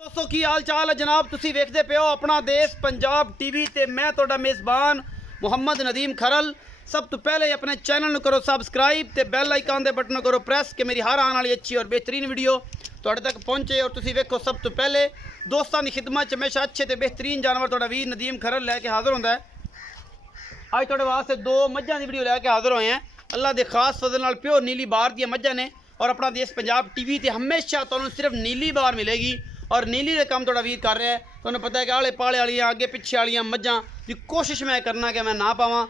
दोस्तों की हाल चाल है जनाब, तुसी वेखदे पे हो अपना देश पंजाब टीवी ते मैं तुहाडा मेज़बान मुहम्मद नदीम खरल। सब तो पहले अपने चैनल को करो सब्सक्राइब ते बैल आइकन दे बटन करो प्रेस कि मेरी हर आने वाली अच्छी और बेहतरीन वीडियो तुहाडे तक पहुंचे। और तुसी वेखो सब तो पहले दोस्तों की खिदमत च हमेशा अच्छे ते बेहतरीन जानवर तुहाडा वीर नदीम खरल लैके हाजिर होंदा है। अज तुहाडे वास्ते दो मझां की वीडियो लैके हाजिर होए हैं। अल्लाह के खास फजल नाल प्योर नीली बार दी मझां ने और अपना देश पंजाब टीवी ते हमेशा तुहानूं सिर्फ नीली बार मिलेगी और नीली का काम थोड़ा वीर कर रहा है। तुहानूं पता है कि आले पाले वालियां अगे पिछे वालियां मझां की कोशिश मैं करना कि मैं ना पावां।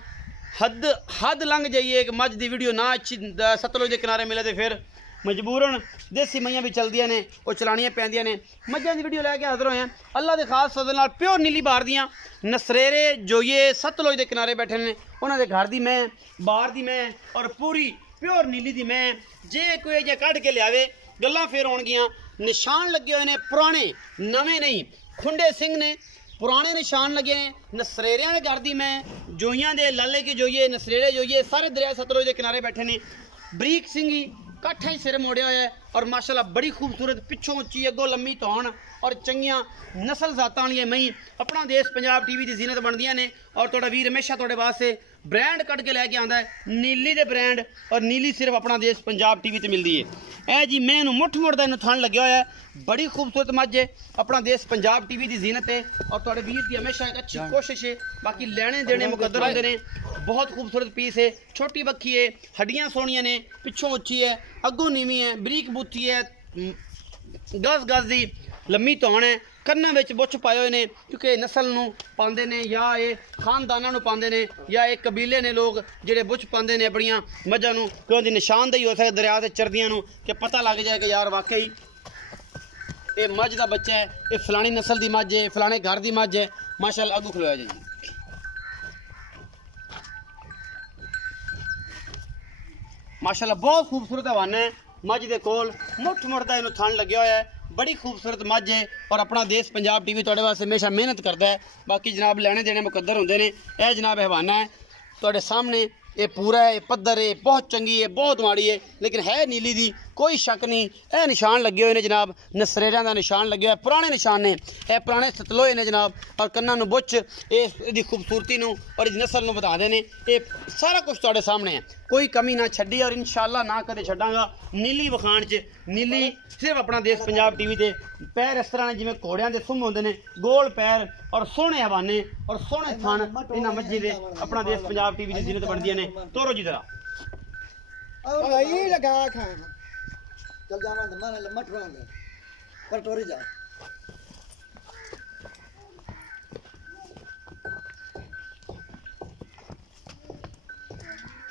हद लंघ जाइए कि मझ की वीडियो ना अच्छी सतलुज के किनारे मिले तो फिर मजबूरन देसी मईयां भी चलदियां ने वो चलानियां पैंदियां ने। मझां की वीडियो लैके हाजिर होए हैं। अल्लाह के खास फजल नाल प्योर नीली बार दियां नसरेरे जोइए सतलुज के किनारे बैठे ने। उन्होंने घर की मैं बार की मैं और पूरी प्योर नीली की मैं जे कोई जे कढ़ के लियावे गल्लां फिर होणगियां। निशान लगे हुए ने पुराने नवे नहीं, खुंडे सिंह ने पुराने निशान लगे हैं। नसरेरिया के घर दी मैं जोइयां दे लाले की जोइए नसरेरे जोइए सारे दरिया सतलुज के किनारे बैठे ने। बरीक सिंह ही काठा ही सिर मोड़िया है और माशाल्लाह बड़ी खूबसूरत पिछों उच्ची अगों लम्मी तौन और चंगियां नस्ल जातां वालियां मई अपना देश पंजाब टीवी की जीनत बनदियां ने। और तुहाडा वीर हमेशा तुहाडे वास्ते ब्रांड कट के लैके आंदा है नीली दे ब्रांड और नीली सिर्फ अपना देश पंजाब टीवी ते मिलती है। ए जी मैं मुठ मुड़दा इनू थन लग्या होया है। बड़ी खूबसूरत मझ है अपना देश पंजाब टीवी की जीनत है और तुहाडे वीर की हमेशा एक अच्छी कोशिश है। बाकी लेने देने मुकद्दर होंदे ने। बहुत खूबसूरत पीस है, छोटी बक्खी है, हड्डियां सोहणियां ने, पिछों उच्ची है, अगों नीवी है, बरीक बूथी है, गज गज दी लम्मी तौन है, कन्ना विच बुछ पाए हुए ने क्योंकि नस्ल नूं पांदे ने या ये खानदाना नूं पांदे ने या एक कबीले ने लोग जिहड़े बुछ पांदे ने अपनियां मझां नूं कि उहदी निशानदेही हो सके दरिया ते चरदियां नूं कि पता लग जाए कि यार वाकई ये मझ दा बच्चा है, ये फलानी नस्ल दी मझ है, फलाने घर दी मझ है। माशाअल्लाह अगू खलोया जी माशाअल्लाह बहुत खूबसूरत हवाना है। मझ दे कोल मुठ मुड़दा इनू थन लग्या होया है। बड़ी खूबसूरत मझ है और अपना देश पंजाब टीवी तुहाडे वास्ते हमेशा मेहनत करता है। बाकी जनाब लेने देने मुकद्दर होंदे ने। यह जनाब हवाना है तुहाडे सामने, ये पूरा है, पद्धर है, बहुत चंगी है, बहुत माड़ी है लेकिन है नीली दी कोई शक नहीं। यह निशान लगे हुए ने जनाब, नसरेरिया का निशान लगे हुआ है, पुराने निशान ने, यह पुराने सतलोए ने जनाब। और कन्ना नूं बुछ इसकी खूबसूरती नूं और इस नस्ल नूं बता देने। ये सारा कुछ तुहाडे सामने है, कोई कमी ना छड्डी और इंशाअल्लाह ना कदे छड्डांगा। नीली वखाण च नीली सिर्फ अपना देश पंजाब टीवी के पैर इस तरह ने जिवें घोड़ियां दे सुम होंदे ने, गोल पैर और सोहणे हवाने और सोहणे थन इन्हां मच्छी दे अपना देश पंजाब टीवी की जीनत बनदियां ने। तोरो जी जरा लगा खाना चल जाना मैं मट रहा पर टोरी जा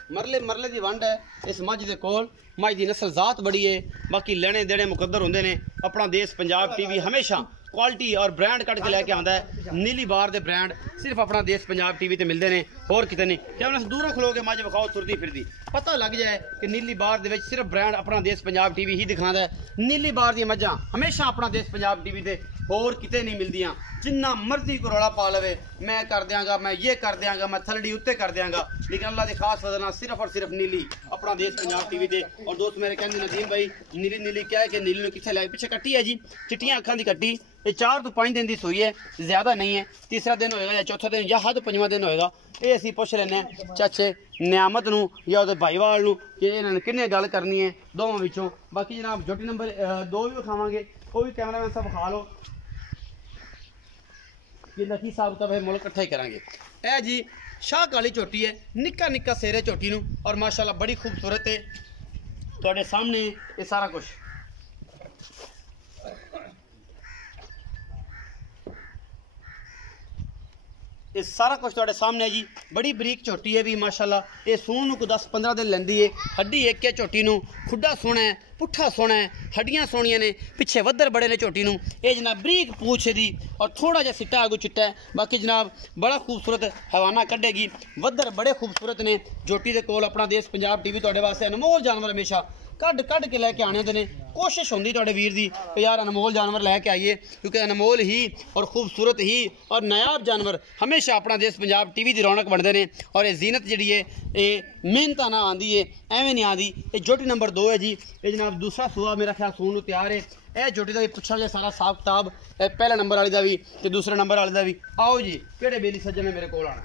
मरले मरले की वंड है इस मझ के कोल। मझ की नस्ल जात बड़ी है। बाकी लेने देने मुकद्दर होंदे ने। अपना देश पंजाब टीवी हमेशा क्वालिटी और ब्रांड कट के लैके आंदा है। नीली बार दे ब्रांड सिर्फ अपना देश पंजाब टीवी ते मिलते हैं, होर किते नहीं। क्या उन्हें दूरों खलो के मझ विखाओ तुरदी फिरदी पता लग जाए कि नीली बार दे विच सिर्फ ब्रांड अपना देश पंजाब टीवी ही दिखाता है। नीली बार दी मझां हमेशा अपना देश पंजाब टीवी ते होर किते नहीं मिलदियां। जिन्ना मर्जी को रौला पा लवे मैं कर देंगा, मैं ये कर देंगा, मैं थलड़ी उत्ते कर देंगा, लेकिन अल्लाह के खास फजल सिर्फ और सिर्फ नीली अपना देश पंजाब टीवी ते। और दोस्त मेरे कहते नदीम भाई नीली नीली क्या है कि नीली ने कितने लैके पीछे कट्टी है जी, चिट्टियां अखां की कट्टी। ये 4 तो 5 दिन की सूई है, ज़्यादा नहीं है। तीसरा दिन होएगा या चौथा दिन या हद 5वां दिन होएगा। ये असीं पुछ लैने चाचे नियामत नूं या उहदे भाईवाल नूं कि इन्होंने किन्ने गल करनी है दोवां विचों। बाकी जनाब जोटी नंबर 2 भी विखावांगे, वो भी कैमरामैन साहब विखा लो कि नकी साहब का फिर मुल इकट्ठा ही करांगे। ए जी शाह काली चोटी है, निक्का निक्का सिर है चोटी नूं और माशाल्लाह बड़ी खूबसूरत है। तुहाडे सामने ये सारा कुछ तुहाडे सामने है जी। बड़ी बरीक झोटी है भी माशाल्लाह। ये सून नूं 10-15 दिन लैंदी है। हड्डी एक है झोटी नूं, खुड्डा सोहना है, पुट्ठा सोहना है, हड्डियां सोहणियां ने, पिछे वद्दर बड़े ने झोटी नूं। ये जनाब बरीक पूछ दी और थोड़ा जिहा सिट्टा आगू चिट्टा है। बाकी जनाब बड़ा खूबसूरत हवाना कढ़ेगी, वद्दर बड़े खूबसूरत ने। झोटी दे कोल अपना देश पंजाब टीवी तुहाडे वास्ते अनमोल जानवर हमेशा कढ़ के लैके आने होंदे ने। कोशिश होंदी तुहाडे वीर दी कि यार अनमोल जानवर लैके आइए क्योंकि अनमोल ही और खूबसूरत ही और नायाब जानवर हमेशा अपना देश पंजाब टीवी की रौनक बनते हैं। और ये जीनत जी है ये मेहनत ना आँदी है, एवें नहीं आँदी। ये जोटी नंबर 2 है जी। ये जनाब दूसरा सूआ मेरा ख्याल सून तैयार है। ਇਹ ਝੋਟੀ ਦਾ ਵੀ ਪੁੱਛਾਂਗੇ ਸਾਰਾ ਹਿਸਾਬ ਕਿਤਾਬ, ਪਹਿਲਾ ਨੰਬਰ ਵਾਲੇ ਦਾ ਵੀ ਤੇ ਦੂਸਰੇ ਨੰਬਰ ਵਾਲੇ ਦਾ ਵੀ। ਆਓ ਜੀ, ਕਿਹੜੇ ਬੇਲੀ ਸੱਜਣ ਨੇ ਮੇਰੇ ਕੋਲ ਆਣਾ?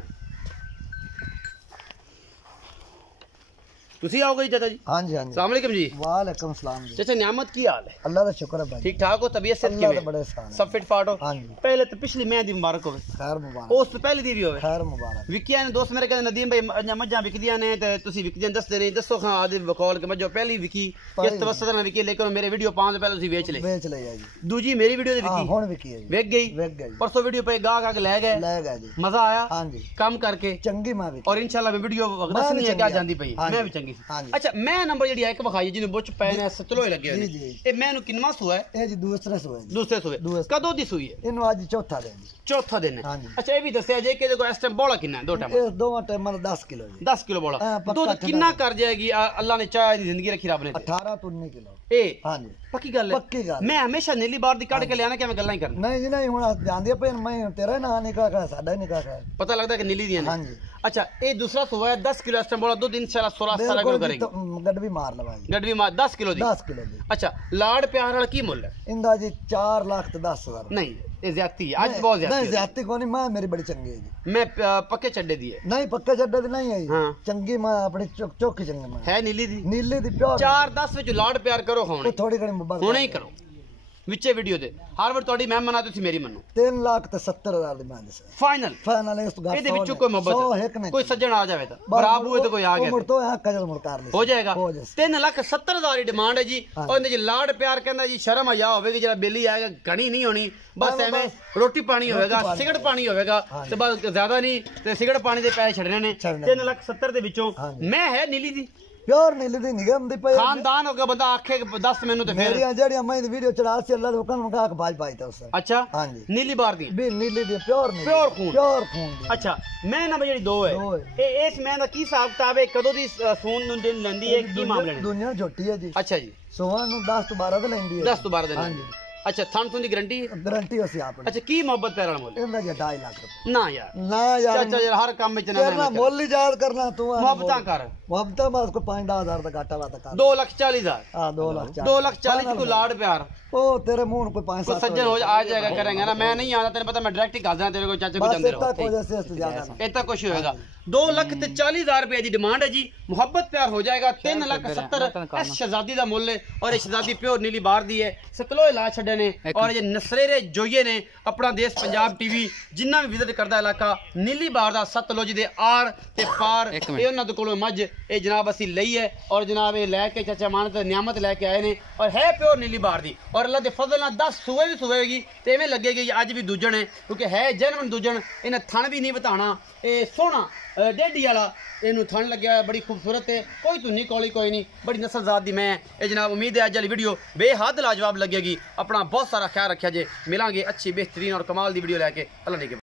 ਤੁਸੀਂ आओगे चाचा जी? हाँ जी हाँ जी। अस्सलाम वालेकुम जी। वालेकुम सलाम जी। चाचा नियामत की हाल है? अल्लाह का शुक्र है भाई। ठीक ठाक हो? तबीयत से अल्लाह का बड़े एहसान है। सब फिट फाट हो? हाँ जी। पहले तो पिछली मैं दी मुबारक होवे। खैर मुबारक। ਉਸ ਤੋਂ ਪਹਿਲੇ ਦੀ ਵੀ ਹੋਵੇ। खैर मुबारक। ਵਿਕਿਆ ਨੇ ਦੋਸਤ ਮੇਰੇ ਕਹਿੰਦੇ ਨਦੀਮ ਭਾਈ ਮੱਝਾਂ ਵਿਕਦੀਆਂ ਨੇ ਤੇ ਤੁਸੀਂ ਵਿਕਦੀਆਂ ਦੱਸਦੇ ਨਹੀਂ, ਦੱਸੋ ਖਾਂ ਆਦੇ ਬਕੌਲ ਕਿ ਮੱਝਾਂ ਪਹਿਲੀ ਵਿਕੀ ਕਿਸ ਤਵਸਤ ਨਾਲ ਵਿਕੀ, ਲੇਕਿਨ ਮੇਰੇ ਵੀਡੀਓ ਪਾਉਣ ਤੋਂ ਪਹਿਲਾਂ ਤੁਸੀਂ ਵੇਚ ਲਈ। ਵੇਚ ਲਈ ਹੈ ਜੀ। ਦੂਜੀ ਮੇਰੀ ਵੀਡੀਓ ਦੀ हाँ ਵਿਕੀ ਹੁਣ ਵਿਕੀ ਹੈ ਜੀ। ਵਿਕ ਗਈ। ਵਿਕ ਗਈ। ਪਰਸੋਂ ਵੀਡੀਓ ਪੇ ਗਾਹ ਕੇ ਲੈ ਗਏ जी। ਮਜ਼ਾ ਆਇਆ हाँ जी। ਕੰਮ ਕਰਕੇ चंगी मां विकी। और इंशाल्लाह मैं वीडियो ਦੱਸਣੀ ਹੈ ਕਿ ਜਾਂਦੀ ਪਈ ਮੈਂ ਵੀ ਚੰਗੀ ਸੀ। ਅੱਛਾ ਮੈਂ ਨੰਬਰ ਜਿਹੜੀ ਇੱਕ ਵਿਖਾਈ ਜਿਹਨੂੰ ਬੁੱਚ ਪੈ ਨੇ ਸਤਲੋਏ ਲੱਗੇ ਹੋਏ ਨੇ, ਇਹ ਮੈਨੂੰ ਕਿੰਨਵਾਂ ਸੂਆ ਹੈ? ਇਹ ਜੀ ਦੂਸਰਾ ਸੂਆ ਜੀ। ਦੂਸਰੇ ਸੂਏ। ਕਦੋਂ ਦੀ ਸੂਈ ਹੈ? ਇਹਨੂੰ ਅੱਜ ਚੌਥਾ ਦਿਨ ਜੀ। ਚੌਥਾ ਦਿਨ ਹੈ। हाँ जी। ਅੱਛਾ ਇਹ ਵੀ ਦੱਸਿਆ ਜੇ ਕਿ ਇਹਦੇ ਕੋਲ ਇਸ ਟਾਈਮ ਬੋਲਾ ਕਿੰਨਾ ਹੈ? ਦੋ ਟਾਈਮ ਇਹ ਦੋਵਾਂ ਟਾਈਮਾਂ ਦਾ 10 ਕਿਲੋ ਜੀ। 10 ਕਿਲੋ ਬੋਲਾ। ਦੁੱਧ ਕਿੰਨਾ ਕਰ ਜਾਏਗੀ? ਅੱਲਾਹ ਨੇ ਚਾਹਿਆ ਦੀ ਜ਼ਿੰਦਗੀ ਰੱਖੀ ਰੱਬ ਨੇ 18 ਤੋਂ 19 ਕਿਲੋ। ਇਹ हाँ जी। ਪੱਕੀ ਗੱਲ ਹੈ? ਪੱਕੀ ਗੱਲ। ਮੈਂ ਹਮੇਸ਼ਾ ਨੀਲੀ ਬਾਰ ਦੀ ਕੱਢ ਕੇ ਲਿਆਣਾ ਕਿ ਮੈਂ ਗੱਲਾਂ ਹੀ ਕਰਨਾ? ਨਹੀਂ ਜੀ ਨਹੀਂ, ਹੁਣ ਜਾਂਦੇ ਪਏ ਮੈਂ ਤੇਰਾ ਨਾਂ ਨਿਕਾਹ ਕਰ ਸਾਡਾ ਨਿਕਾਹ ਕਰ ਪਤਾ ਲੱਗਦਾ ਕਿ ਨੀਲੀ ਦੀਆਂ ਨੇ। हाँ जी। अच्छा ये दूसरा सुबह है 10 किलो इस टाइम बोला दूध इंशाल्लाह 16-17 किलो करेगी। गड्डी मार लवा जी। गड्डी मार 10 किलो दी। 10 किलो दी। अच्छा लाड़ प्यार वाला की मुल है? इंदा जी 4,10,000। नहीं ये ज्यादती है आज बहुत ज्यादती नहीं है। ज्यादती कोनी मां मेरी बड़ी चंगी है जी। मैं पक्के चड्डे दी है। नहीं पक्के चड्डे दी नहीं है जी। हाँ। चंगी मां अपनी चौकी चंगी मां है नीली दी। नीली दी प्योर 4-10 ਵਿੱਚ ਲਾੜ ਪਿਆਰ ਕਰੋ ਹੋਣੇ थोड़ी घणी मुबारक ਹੁਣੇ ਹੀ ਕਰੋ ਵਿੱਚੇ ਵੀਡੀਓ ਦੇ ਹਰ ਵਾਰ ਤੁਹਾਡੀ ਮੈਂ ਮਨਾ ਤੁਸੀਂ ਮੇਰੀ ਮੰਨੋ। 3,70,000 ਦੀ ਮੰਗ ਸੀ ਫਾਈਨਲ। ਫਾਈਨਲ ਇਸ ਤੋਂ ਇਹਦੇ ਵਿੱਚੋਂ ਕੋਈ ਮੁਹੱਬਤ ਕੋਈ ਸੱਜਣ ਆ ਜਾਵੇ ਤਾਂ ਬਰਾਬਰ ਹੋਏ ਤਾਂ ਕੋਈ ਆ ਗਿਆ ਮੁੜ ਤੋਂ ਆ ਕਜਲ ਮੁੜ ਕਰ ਲੈ ਹੋ ਜਾਏਗਾ। 3,70,000 ਦੀ ਡਿਮਾਂਡ ਹੈ ਜੀ। ਉਹਦੇ ਜੀ ਲਾੜ ਪਿਆਰ ਕਹਿੰਦਾ ਜੀ ਸ਼ਰਮ ਆ ਹੋਵੇਗੀ ਜਿਹੜਾ ਬੇਲੀ ਆਏਗਾ ਘਣੀ ਨਹੀਂ ਹੋਣੀ ਬਸ ਐਵੇਂ ਰੋਟੀ ਪਾਣੀ ਹੋਵੇਗਾ ਸਿਗਰਟ ਪਾਣੀ ਹੋਵੇਗਾ ਤੇ ਬਸ ਜ਼ਿਆਦਾ ਨਹੀਂ ਤੇ ਸਿਗਰਟ ਪਾਣੀ ਦੇ ਪੈਸੇ ਛੱਡਣੇ ਨੇ। 3,70,000 ਦੇ ਵਿੱਚੋਂ ਮੈਂ ਹੈ ਨੀਲੀ ਦੀ प्योर नीली दी निगम दी पे खानदान होगा बंदा आखे 10 मेनू ते फिर मेरी जेड़ी मैं वीडियो चढ़ा सी अल्लाह हुक्म मुका के भाज पाई था उससे। अच्छा हां जी नीली बार दी भी नीली दी प्योर खून दी। अच्छा मैं ना जेड़ी दो है ए इस मैं दा की हिसाब किताब है कदों दी सून नु दिन लेंदी है की मामले ने? दुनिया झोटी है जी। अच्छा जी सोहन नु 10 तो 12 दिन लेंदी है। 10 तो 12 दिन। हां जी। अच्छा थान तुंदी गारंटी उसी आप। अच्छा की मोहब्बत पैरा मोल इंदा जी 2.5 लाख रुपए ना यार चाचा यार हर काम में ना मोल ही याद करना तू मोहब्बत कर मोहब्बत में उसको 5,000 का घाटा वाता कर 2,40,000। हां 2,40,000 2,40,000 को लाड़ प्यार ओ तेरे मुंह कोई 5-7 सज्जन हो आ जाएगा करेंगे ना। मैं नहीं आता तेरे पता मैं डायरेक्ट ही खा जाना तेरे को चाचे को जानते रहो इतना कुछ होएगा। 2,40,000 रुपए की डिमांड है जी। मुहब्बत प्यार हो जाएगा। 3,70,000 इस शहजादी का मुल है और ये शहजादी प्योर नीली बार दी है सतलोए ला छड़े ने और ये नसरेरे जोइए ने अपना देश पंजाब टीवी जिन्ना भी विजिट करता इलाका नीली बार दा सतलुज दे आर ते पार ये उन्हां दे कोलों मझ ये जनाब असी लई है और जनाब ये लैके चाचा मानत नियामत लैके आए ने और है प्योर नीली बार दी और अल्लाह दे फजल नाल 10 सूए भी सुवेगी ते एवें लगेगी अज भी दूजन है क्योंकि है जेनवन दूजन इन्हें थन भी नहीं बताना ये सोहना डेढ़ी वाला इनू थन लग्या बड़ी खूबसूरत है कोई धुनी कौली कोई नहीं बड़ी नस्लजात दी मैं ये जनाब उम्मीद है अज वाली वीडियो बेहद लाजवाब लगेगी। अपना बहुत सारा ख्याल रखा जे मिलांगे अच्छी बेहतरीन और कमाल दी वीडियो लैके अल्लाह ने